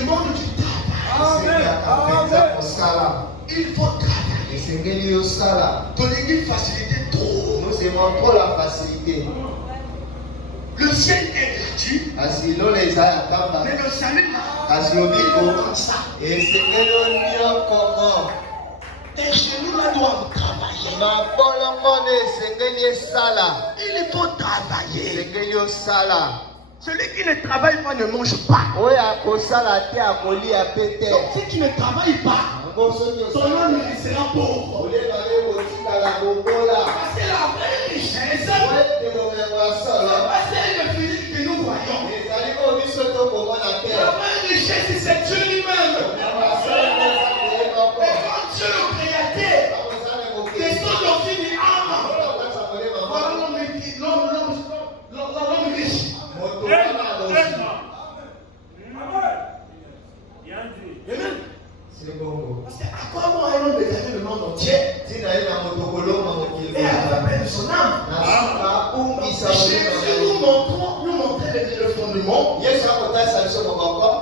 demande du travail. Il faut travailler. Donner une facilité trop. la facilité. Le ciel est gratuit. Mais le salut comme ça. Et chez nous, là, doivent travailler. Il faut travailler. Celui qui ne travaille pas ne mange pas. Donc si tu ne travailles pas, ton nom ne sera pauvre. C'est la vraie richesse. C'est le physique que nous voyons. La vraie richesse, c'est Dieu lui-même. Et quand Dieu le créateur, les sons ont fini âme. Voilà l'homme riche. Parce qu'à quoi bon un homme de gagner le monde entier et à la peine de son âme? Jésus nous montrait le fondement,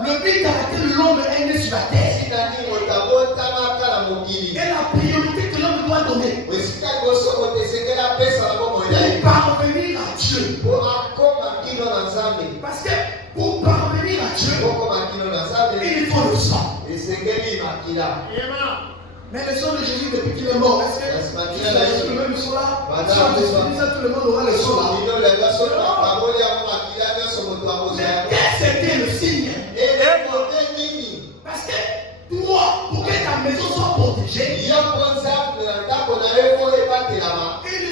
le but dans lequel l'homme est né sur la terre et la priorité que l'homme doit donner pour parvenir à Dieu. Parce que pour parvenir à Dieu, il faut le sang. Mais le sang de Jésus depuis qu'il est mort, est-ce que le même sang là? Tout le monde aura le sang là. Mais qu'est-ce que c'était le signe? Parce que toi, pour que ta maison soit protégée, il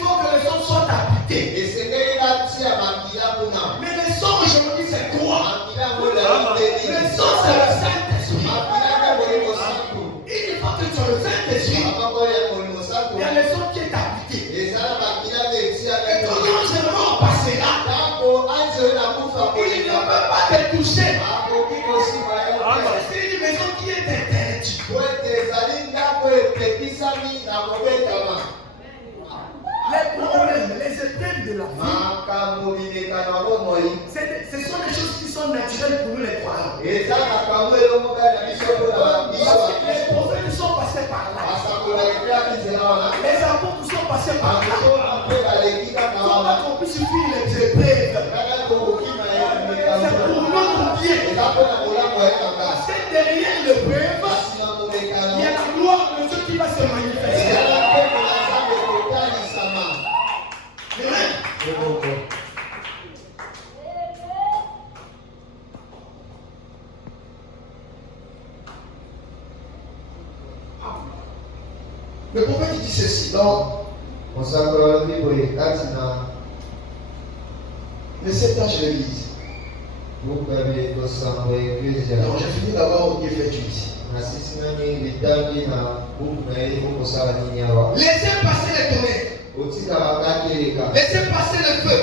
faut que le sang soit appliqué. Mais le sang aujourd'hui c'est quoi? Le sang c'est le Saint-Esprit. Il faut que tu aies le Saint-Esprit. Il y a le sang qui est appliqué. Et quand l'enseignement passera, il ne peut pas te toucher. C'est une maison qui est interdite. Les problèmes, les épreuves de la vie, ce sont des choses qui sont naturelles pour nous les croyants. Parce que les prophètes sont passés par là. Les apôtres sont passés par là. Comment qu'on puisse fuir les épreuves? C'est pour notre bien. Parce que derrière l'épreuve, il y a la gloire de Dieu qui va se manifester. Le prophète dit ceci dans le 7 âge de l'Église. Donc j'ai fini d'abord Éphésiens. Laissez passer les tonnerres. Laissez passer le feu.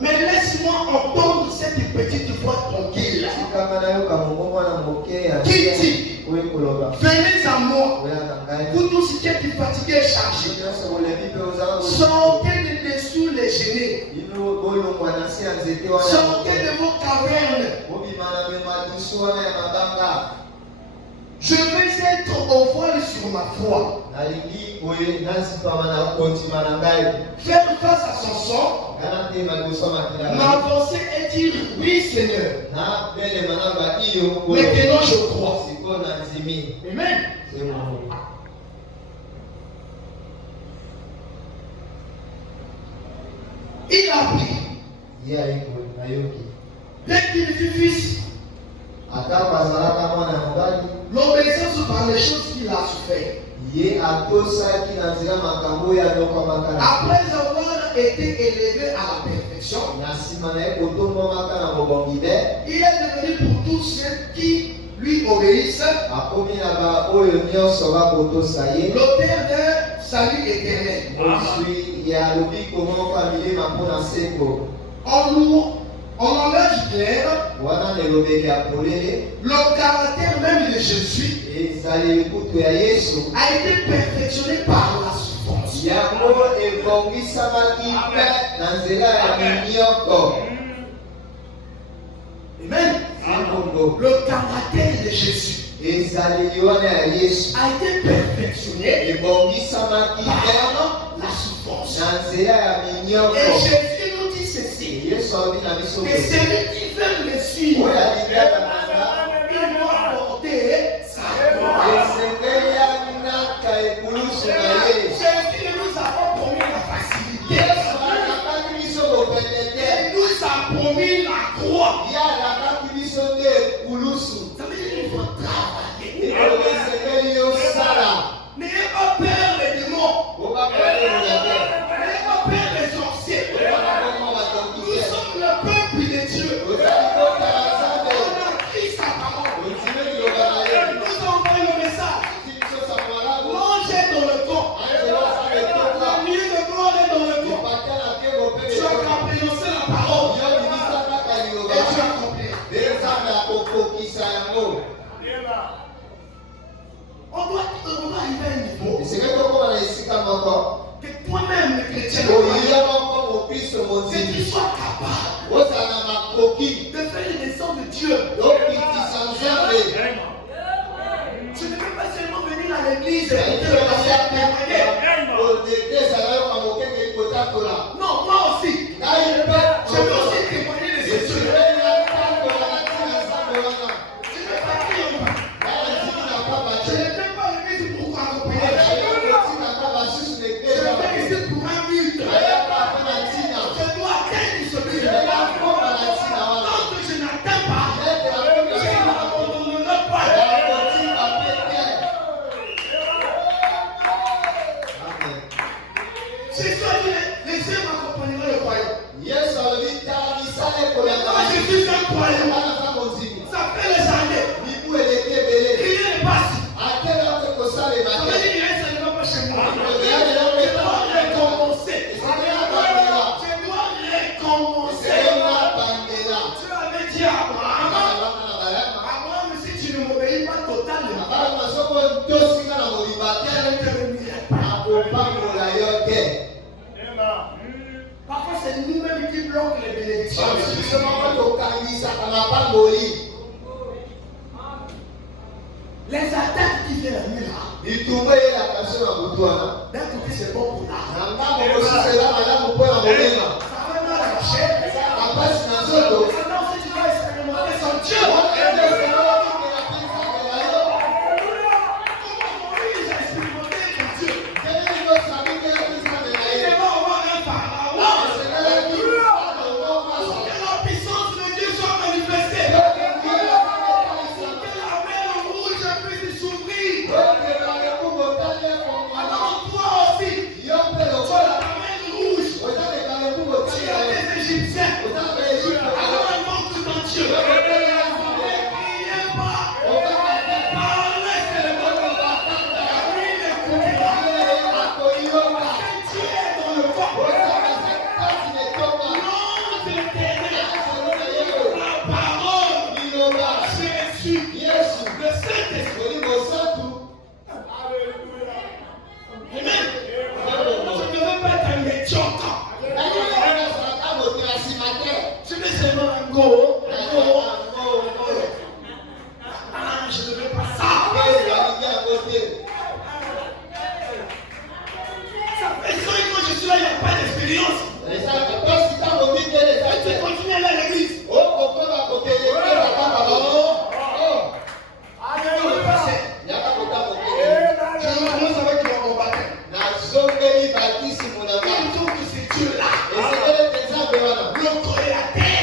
Mais laisse-moi entendre cette petite voix tranquille qui dit: venez à moi, vous tous qui êtes fatigués et chargés, sortez de dessous les gênés, sortez de vos cavernes. Je vais être au voile sur ma foi, faire face à son sang, m'avancer et dire: oui Seigneur, maintenant je crois. Amen. Il a appris. Dès qu'il fut fils, l'obéissance par les choses qu'il a souffert. Après avoir été élevé à la perfection, il est devenu pour tous ceux qui lui obéissent l'auteur d'un salut éternel. En langage clair, le caractère même de Jésus a été perfectionné par la souffrance. Amen. Le caractère de Jésus a été perfectionné par la souffrance. Et Jésus nous dit ceci, que celui qui veut me suivre, il doit porter sa croix. Jésus ne nous a pas promis la facilité. Il nous a promis la croix. Ça veut dire qu'il faut travailler. N'ayez pas peur des démons. N'ayez pas peur des sorciers. Nous sommes le peuple de Dieu. On a pris sa parole. Nous envoyons le message. L'ange est dans le camp. La nuit de gloire est dans le camp. Tu as qu'à prononcer la parole. Et tu as compris. On doit arriver à un niveau que toi-même, le chrétien, que tu sois capable de faire les descends de Dieu. Tu ne peux pas seulement venir à l'église et écouter le pasteur témoigner. Non, moi aussi. Je veux aussi témoigner de ces choses. Je ne fais pas l'église pour accompagner. Je fais ici pour un but. Je dois atteindre ce but. Tant que je n'atteins pas, je n'abandonnerai pas. C'est ça que les yeux m'accompagneront le royaume. Moi, je suis un croyant. Ça fait les années. Rien n'est passé. Ça veut dire qu'il reste seulement pas chez moi. Je dois recommencer. Tu avais dit à Abraham, si tu ne m'obéis pas totalement, je parfois c'est nous-mêmes qui bloquons les bénédictions. Les attaques qui viennent à nous là, d'un côté c'est bon pour l'argent, ça fait mal à la chair. Maintenant si tu dois expérimenter son Dieu, Moïse a expérimenté son Dieu. Il va avoir un pharaon. Que la puissance de Dieu soit manifestée. Que la mer rouge puisse s'ouvrir. Alors toi aussi, tu as la mer rouge. Tu as des Égyptiens. Alors un monde tout entier. Ne criez pas. Parlez seulement. Lui n'écoutera. Dieu est dans le corps. L'ange de l'éternel. La parole. Jésus. Le Saint-Esprit. Amen. Je ne veux pas être un médiocre. Je veux seulement un go. Je ne veux pas ça. Ça fait 5 ans que je suis là, il n'y a pas d'expérience. Et tu continues à aller à l'église. Je commence avec le bon baptême. Il faut que c'est Dieu là. Le créateur.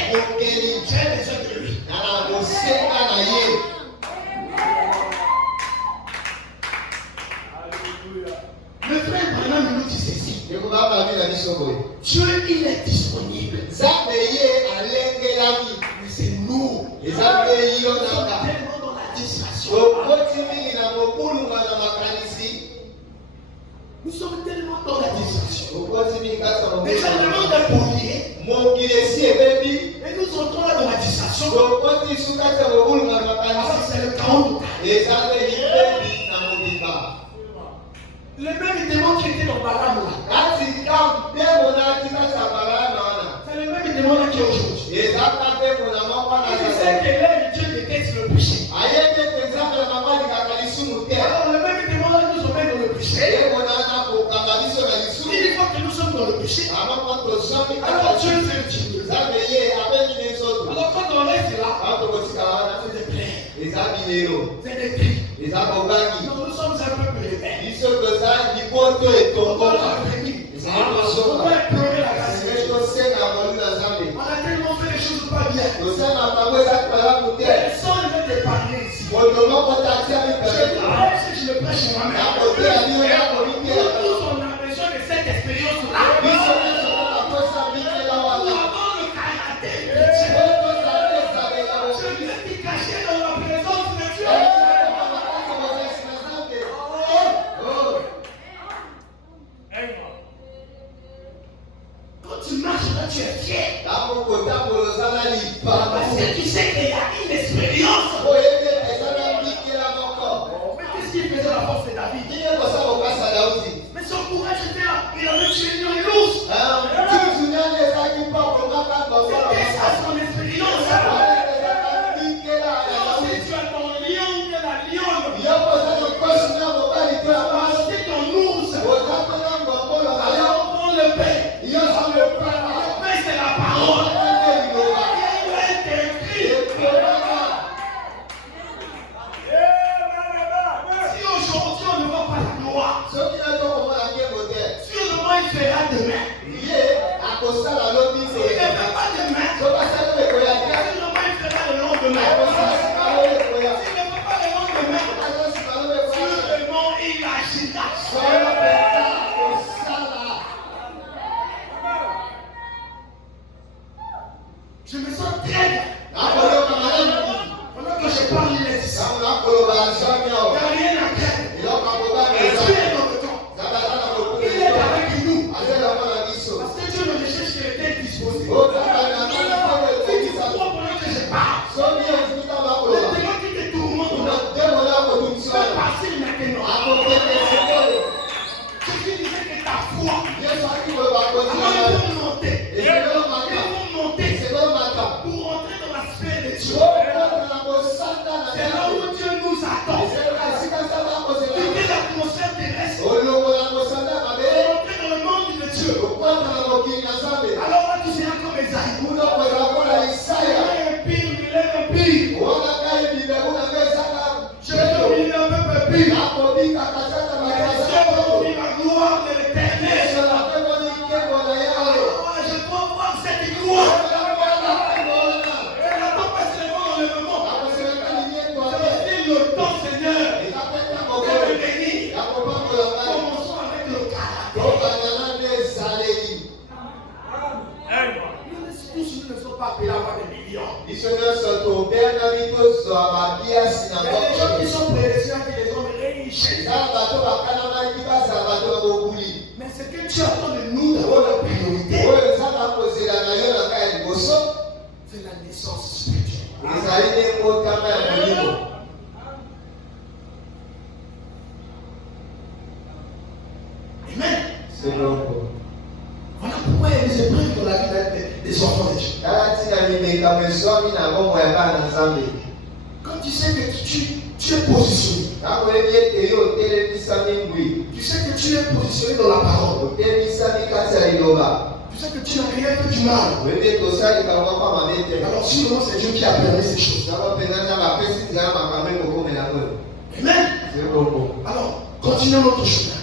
J'ai besoin de lui. Le frère Branham nous dit ceci. Dieu, il est disponible. Mais c'est nous. Nous sommes tellement dans la distraction. Nous sommes tellement dans la distraction. Déjà, le monde est pollué. Et nous entrons là dans la distraction. Parce que c'est le chaos. Le même démon qui était dans Balaam là. C'est le même démon là qui est aujourd'hui. Il disait que l'œil de Dieu était C'est des cris. Donc nous sommes un peuple de paix. Pourquoi implorer la grâce de Dieu? On a tellement fait les choses pas bien. Personne ne veut te parler ici. Je le prêche moi-même. Nous, on a besoin de cette expérience-là. Quand tu marches là, tu es fier. Parce que tu sais qu'il y a une expérience. Mais qu'est-ce qu'il faisait la force de David? Mais son courage était là. Il avait tué une louche. C'était ça son expérience. Alors si tu as ton lion ou la lionne, c'est ton ours. Alors on prend le pain. Le pain c'est la parole. Si aujourd'hui on ne voit pas la gloire, si on ne voit il fera demain. Il ne fait pas demain. Si on ne voit il fera le lendemain. S'il ne fait pas le lendemain, sûrement il agira. Je me sens très bien. Pendant que je parle, il est ici. Il n'y a rien à craindre. Dieu est dans le temps. Il est avec nous. Parce que Dieu ne recherche que les têtes disposées. Si tu crois pendant que je parle, le démon qui te tourmente peut partir maintenant. Si tu disais que ta foi, avant de monter, pour entrer dans la sphère de Dieu. C'est là où Dieu nous attend. Quitter l'atmosphère terrestre. Pour entrer dans le monde de Dieu. Alors là, tu seras comme Esaïe. Il lève un pire. Je vais dominer un peuple pire. Je vais dominer la gloire de l'Éternel. Je dois voir cette gloire. Le temps, Seigneur, de me bénir. Commençons avec le caractère. Nous ne sommes pas appelés à avoir des millions. Il y a des gens qui sont prédestinés qui les ont riches. Mais ce que Dieu attend de nous d'avoir la priorité, c'est la naissance spirituelle. Amen. Voilà pourquoi il y a des épreuves dans la vie des enfants de Dieu. Quand tu sais que tu es positionné, tu sais que tu es positionné dans la parole, tu sais que tu n'as rien fait du mal. Alors sûrement c'est Dieu qui a permis ces choses. Amen. Alors, continuons notre chemin.